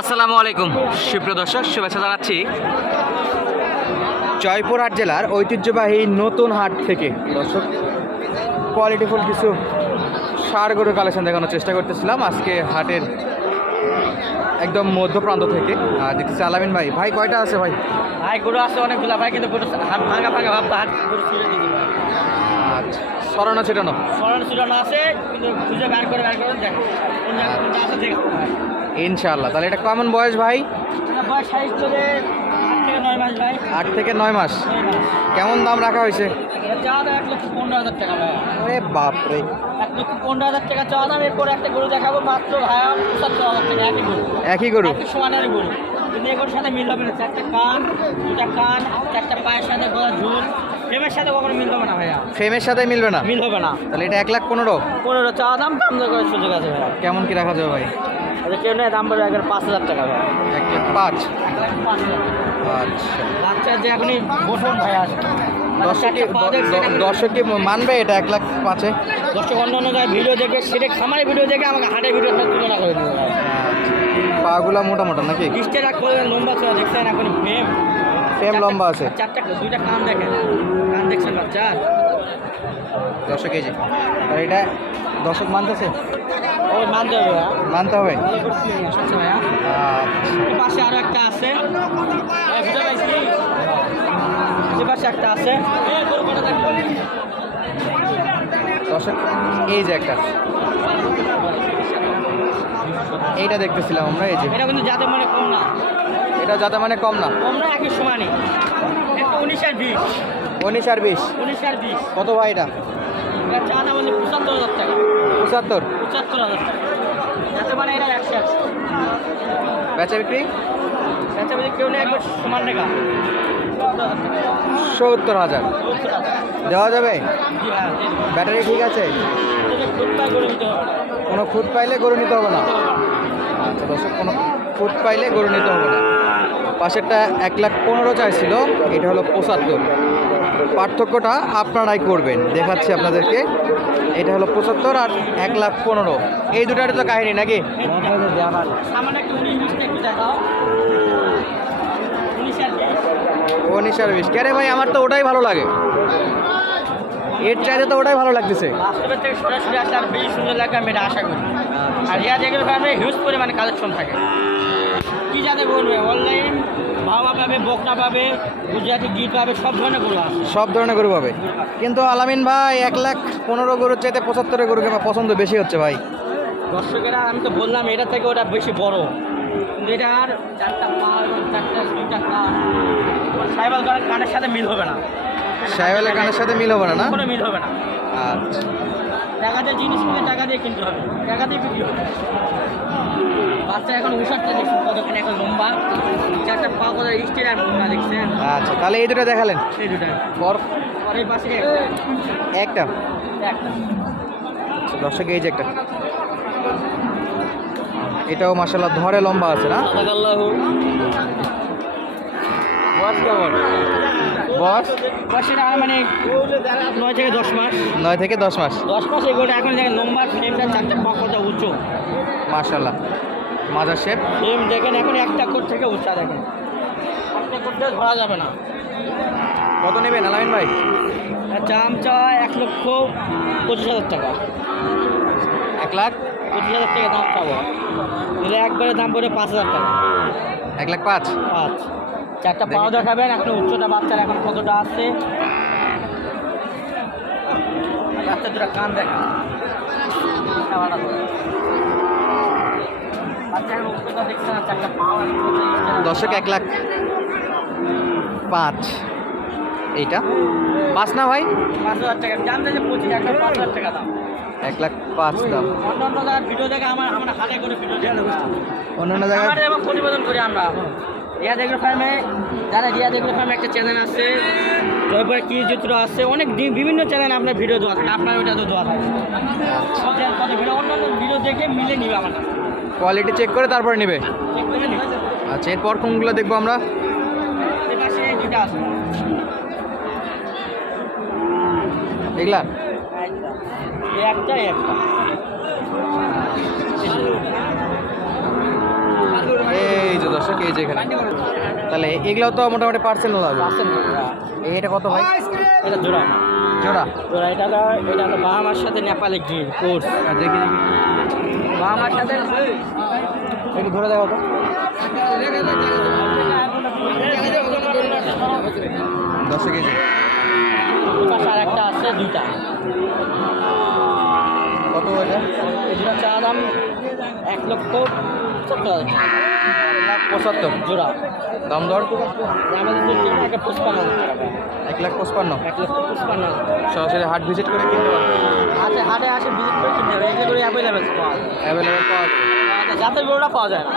আসসালামু আলাইকুম। সুপ্রিয় দর্শক শুভেচ্ছা জানাচ্ছি। জয়পুরহাট জেলার ঐতিহ্যবাহী নতুন হাট থেকে। দর্শক কোয়ালিটিফুল কিছু সার গরুর কালেকশন দেখানোর চেষ্টা করতেছিলাম। আজকে হাটের একদম মধ্য প্রান্ত থেকে। আর দেখতেছি আলামিন ভাই। ভাই কয়টা আছে ভাই? ভাই গরু আছে অনেকগুলো। ভাই কিন্তু গরু হাত ভাঙা ভাঙা ভাবতে হাত গরু ছুড়ে আচ্ছা সরানো ছিটানো? সরানো ছুটানো আছে কিন্তু খুঁজে বের করে বের করে দেখো। কোন আছে দেখো ইনশাআল্লাহ। তাহলে এটা কেমন বয়স ভাই? আট থেকে নয় মাস ভাই। আট থেকে নয় মাস। কেমন দাম রাখা হয়েছে? আরে বাপরে। এক লক্ষ পনেরো হাজার টাকা চাওয়া দাম এরপরে একটা গরু দেখাবো মাত্র ভাই পঁচাত্তর হাজার টাকা একই গরু। সাথে মিল হবে না চারটে কান দুটা কান চারটা পায়ের সাথে গলা ঝুল। ফ্রেমের সাথে কখনো মিল হবে না ভাইয়া। ফ্রেমের সাথে মিলবে না? মিল হবে না। তাহলে এটা এক লাখ পনেরো? পনেরো চাওয়া দাম দাম দর করে সুযোগ আছে ভাইয়া। কেমন কি রাখা যাবে ভাই? আচ্ছা কেউ নেই দাম বলে একবার পাঁচ হাজার টাকা ভাইয়া। এক লাখ পাঁচ? আচ্ছা। বাচ্চা যে এখনই বসুন ভাইয়া। দর্শক কি দ- দর্শক মানবে এটা এক লাখ পাঁচে? দর্শক অন্য অন্য ভিডিও দেখে সেটা খামারের ভিডিও দেখে আমাকে হাটের ভিডিও তুলনা করে দিতে ভাই পাগুলা মোটা মোটা নাকি? এক করে লম্বা ছিল দেখছেন এখন ফ্রেম ফ্রেম লম্বা আছে। চারটা দুইটা কান দেখেন। কান দেখছেন দর্শক এই আর এটা দর্শক মানতেছে? মানতে হবে মানতে হবে? আচ্ছা পাশে আরও একটা আছে। পাশে একটা আছে। দর্শক এই যে একটা। এইটা দেখতেছিলাম আমরা এই যে। এটা কিন্তু যাতে মানে কম না। এটা যাতে মানে কম না? কম না একই সমানই উনিশ আর বিশ। উনিশ আর বিশ। উনিশ আর বিশ। কত ভাই এটা? এটা চা দাম হচ্ছে পঁচাত্তর হাজার টাকা। পঁচাত্তর? পঁচাত্তর হাজার টাকা। যাতে মানে এটা একশো একশো। বেচা বিক্রি? কেউ নেই একবার সমান টাকা। সত্তর হাজার। দেওয়া যাবে? হ্যাঁ। ব্যাটারি ঠিক আছে? কোনো খুঁত পাইলে গরু নিতে হবে না। আচ্ছা দর্শক কোনো খুঁত পাইলে গরু নিতে হবে না। পাশেরটা এক লাখ পনেরো চাইছিল, এটা হলো পঁচাত্তর। পার্থক্যটা আপনারাই করবেন, দেখাচ্ছি আপনাদেরকে। এটা হলো পঁচাত্তর আর এক লাখ পনেরো। এই দুটার তো কাহিনী নাকি? উনিশ বিশ ভাই, আমার তো ওটাই ভালো লাগে। এর চাইতে তো ওটাই ভালো লাগতেছে। সরাসরি আসলে আর বেশি সুন্দর লাগবে আমি এটা আশা করি। আর হিউজ পরিমাণে কালেকশন থাকে। যাতে বলবে অনলাইন বাবা পাবে বকনা পাবে গুজরাটি গিট পাবে সব ধরনের গরু আছে। সব ধরনের গরু পাবে। কিন্তু আলামিন ভাই এক লাখ পনেরো গরুর চাইতে পঁচাত্তরের গরুকে আমার পছন্দ বেশি হচ্ছে ভাই। দর্শকেরা আমি তো বললাম এটা থেকে ওটা বেশি বড়। কিন্তু এটার চারটা পা এবং চারটা দুইটা কান সাইবাল কানের সাথে মিল হবে না। সাহেবের কানের সাথে মিল হবে না না? কোনো মিল হবে না। আচ্ছা। টাকা দিয়ে জিনিস কিনে টাকা দিয়ে কিনতে হবে। টাকা দিয়ে বিক্রি হবে। বাচ্চা এখন উষারটা দেখছেন কতক্ষণ? এখন লম্বা। চারটা পা কত স্টিল আর লম্বা দেখছেন। আচ্ছা তাহলে এই দুটো দেখালেন? সেই দুটা। পর এই পাশে একটা। একটা? আচ্ছা, দর্শক এই যে একটা। এটাও মাসাল্লাহ ধরে লম্বা আছে না? কেমন বয়স বয়সের আর মানে নয় থেকে দশ মাস। নয় থেকে দশ মাস। দশ মাস এগোটা এখন দেখেন লম্বা ফ্রেমটা চারটা পা কত উঁচু? মাশাল্লাহ মাজার শেপ। ফ্রেম দেখেন এখন একটা কোট থেকে উঁচা দেখেন। একটা কোটটা ধরা যাবে না। কত নেবেন আলামিন ভাই? আর দাম চা এক লক্ষ পঁচিশ হাজার টাকা। এক লাখ? পঁচিশ হাজার টাকা দাম পাবো। একবারে দাম পড়ে পাঁচ হাজার টাকা। এক লাখ পাঁচ? পাঁচ। চারটা পাও দেখাবেন, এখন উচ্চটা বাচ্চার এখন কতটা আছে? বাচ্চা দুটা কান দেখা। দর্শক এক লাখ পাঁচ। এইটা। পাঁচ না ভাই? এক লাখ পাঁচ দাম। অন্যান্য জায়গায় প্রতিবেদন করি আমরা। রিয়া এগ্রো ফার্মে যারা রিয়া এগ্রো ফার্মে একটা চ্যানেল আছে তারপরে কি চিত্র আছে অনেক বিভিন্ন চ্যানেল আপনার ভিডিও দেওয়া থাকে। আপনার ওইটা তো দেওয়া থাকে। কত ভিডিও অন্যান্য ভিডিও দেখে মিলে নিবে আমার কোয়ালিটি চেক করে তারপরে নেবে। আচ্ছা এরপর কোনগুলো দেখব আমরা? দুইটা আছে। এগুলা? এই এই একটা এই যে এখানে। তাহলে এগুলো তো মোটামুটি পার্সেন্ট লাগবে এটা কত ভাই? এটা জোড়া। জোড়া? জোড়া এটা এটা হলো বাহামার সাথে নেপালে গিয়ে কোর্স দেখি দেখি। বাহামার সাথে একটু ধরে দেখো তো। দশ কেজি পাশে আর একটা আছে দুইটা। কত এটা এগুলো চা দাম এক লক্ষ লাখ পঁচাত্তর। জোড়া। দাম দর? আমাদের দুই পুষ্পান্ন এক লাখ পঁচপান্ন? এক পুষ্পান্ন সরাসরি হাট ভিজিট করে কিনতে পারবে। হাটে হাটে আসে ভিজিট করে কিনতে হবে এগুলো অ্যাভেলেবেল পাওয়া যায়। অ্যাভেলেবেল পাওয়া যায়। আচ্ছা, জাতের গরুটা পাওয়া যায় না।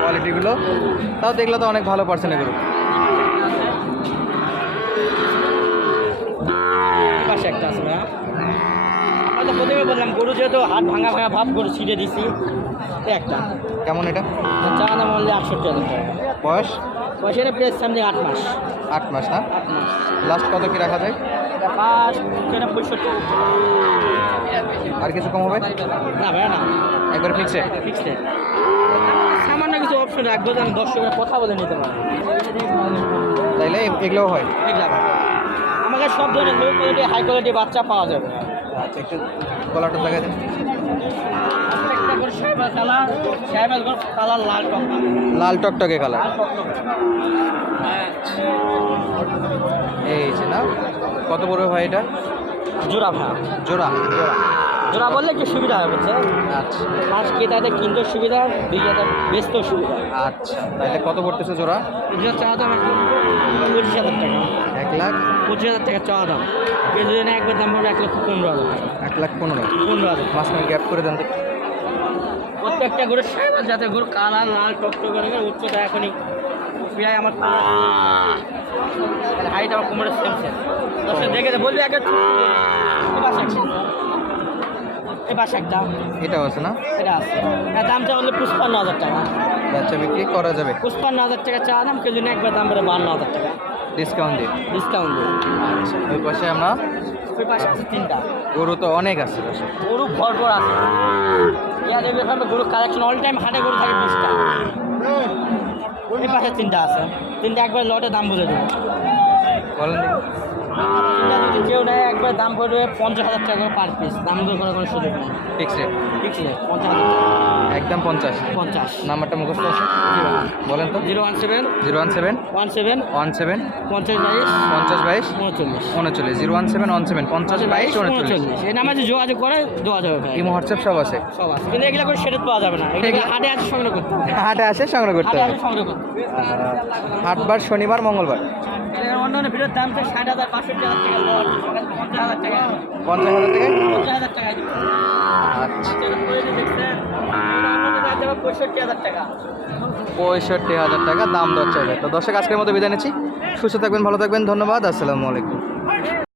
কোয়ালিটিগুলো তাও দেখলে তো অনেক ভালো পার্সেন্ট এগুলো পাশে একটা আছে ভাইয়া আমি তো প্রথমে বললাম গরু যেহেতু হাত ভাঙা ভাঙা ভাব গরু ছিটে দিছি একটা। কেমন এটা? চা দাম বললে আটষট্টি হাজার টাকা। বয়স? পয়সাটা পেয়েছে সামনে আট মাস। আট মাস না? আট মাস। লাস্ট কত কি রাখা যায়? এটা পাঁচ সেটা পঁয়ষট্টি। আর কিছু কম হবে? না ভাই না। একবার ফিক্সে ফিক্সড সামান্য কিছু অপশন রাখব যেন দর্শকের কথা বলে নিতে পারে। তাইলে এগুলোও হয়। দেখলাম আমাকে সব ধরনের লো কোয়ালিটি হাই কোয়ালিটি বাচ্চা পাওয়া যাবে। আচ্ছা একটু গলাটা দেখা লাল টক লাল টকটকে কালার এই যে না কত বড় হয় এটা? জোড়া ভাড়া জোড়া জোড়া। জোড়া বললে একটু সুবিধা হবে বুঝছে আচ্ছা। মাছ ক্রেতাদের কিনতেও সুবিধা বিক্রেতা বেচতেও সুবিধা। আচ্ছা তাইলে কত পড়তেছে জোড়া? এগুলো চাওয়া দাম পঁচিশ হাজার টাকা। এক লাখ? পঁচিশ হাজার টাকা চাওয়া দাম। কেউ যদি না একবার দাম পড়বে এক লক্ষ পনেরো হাজার। এক লাখ পনেরো। পনেরো হাজার। মাঝখানে গ্যাপ করে দেন। প্রত্যেকটা গরু যাতে গরু কালার লাল টকটক করে উচ্চতা এখনই প্রায় আমার হাইট আমার কোমরের সেম সেম দর্শক দেখে বলবি একটা এই পাশে একটা। এটাও আছে না? এটা আছে। এর দামটা হলো পুষ্পান্ন হাজার টাকা। বাচ্চা বিক্রি করা যাবে। পুষ্পান্ন হাজার টাকা চা দাম কেউ যদি একবার দাম বলে বান্ন হাজার টাকা। ডিসকাউন্ট দিয়ে? ডিসকাউন্ট দিয়ে। আচ্ছা ওই পাশে আমরা? ওই পাশে আছে তিনটা। গরু তো অনেক আছে। পাশে গরু ভরপুর আছে। ইয়া দেখবে এখানে গরু কালেকশন অল টাইম হাটে গরু থাকে বিশটা এই পাশে তিনটা আছে। তিনটা একবার লটে দাম বলে দেবো। বলেন কেউ নেয় একবার দাম পড়বে পঞ্চাশ হাজার টাকা পার পিস দাম দর করার কোনো সুযোগ নেই। ফিক্স রেট ঠিক আছে পঞ্চাশ হাজার টাকা। একদম পঞ্চাশ। পঞ্চাশ। নাম্বারটা মুখস্থ আছে? বলেন তো। Zero one seven. Zero one seven. One seven. One seven. পঞ্চাশ বাইশ। পঞ্চাশ বাইশ। উনচল্লিশ। উনচল্লিশ। Zero one seven one seven. পঞ্চাশ বাইশ উনচল্লিশ। এই নামে যে যোগাযোগ করে ভাই ইমো হোয়াটসঅ্যাপ সব আছে। সব আছে। কিন্তু এগুলো করে সেটা পাওয়া যাবে না। এগুলো হাটে আছে সংগ্রহ করতে। হাটে আসে সংগ্রহ করতে হবে। আছে সংগ্রহ করতে। হবে আহ, হাটবার শনিবার মঙ্গলবার। এর অন্যান্য ভিড়ের দাম তো ষাট হাজার বাষট্টি হাজার টাকা পঞ্চাশ হাজার টাকা। পঞ্চাশ হাজার থেকে পঞ্চাশ হাজার টাকায় আচ্ছা। পঁয়ষট্টি হাজার টাকা। পঁয়ষট্টি হাজার টাকা দাম দশ হাজার তো দর্শক আজকের মতো বিদায় নিচ্ছি। সুস্থ থাকবেন ভালো থাকবেন ধন্যবাদ আসসালামু আলাইকুম।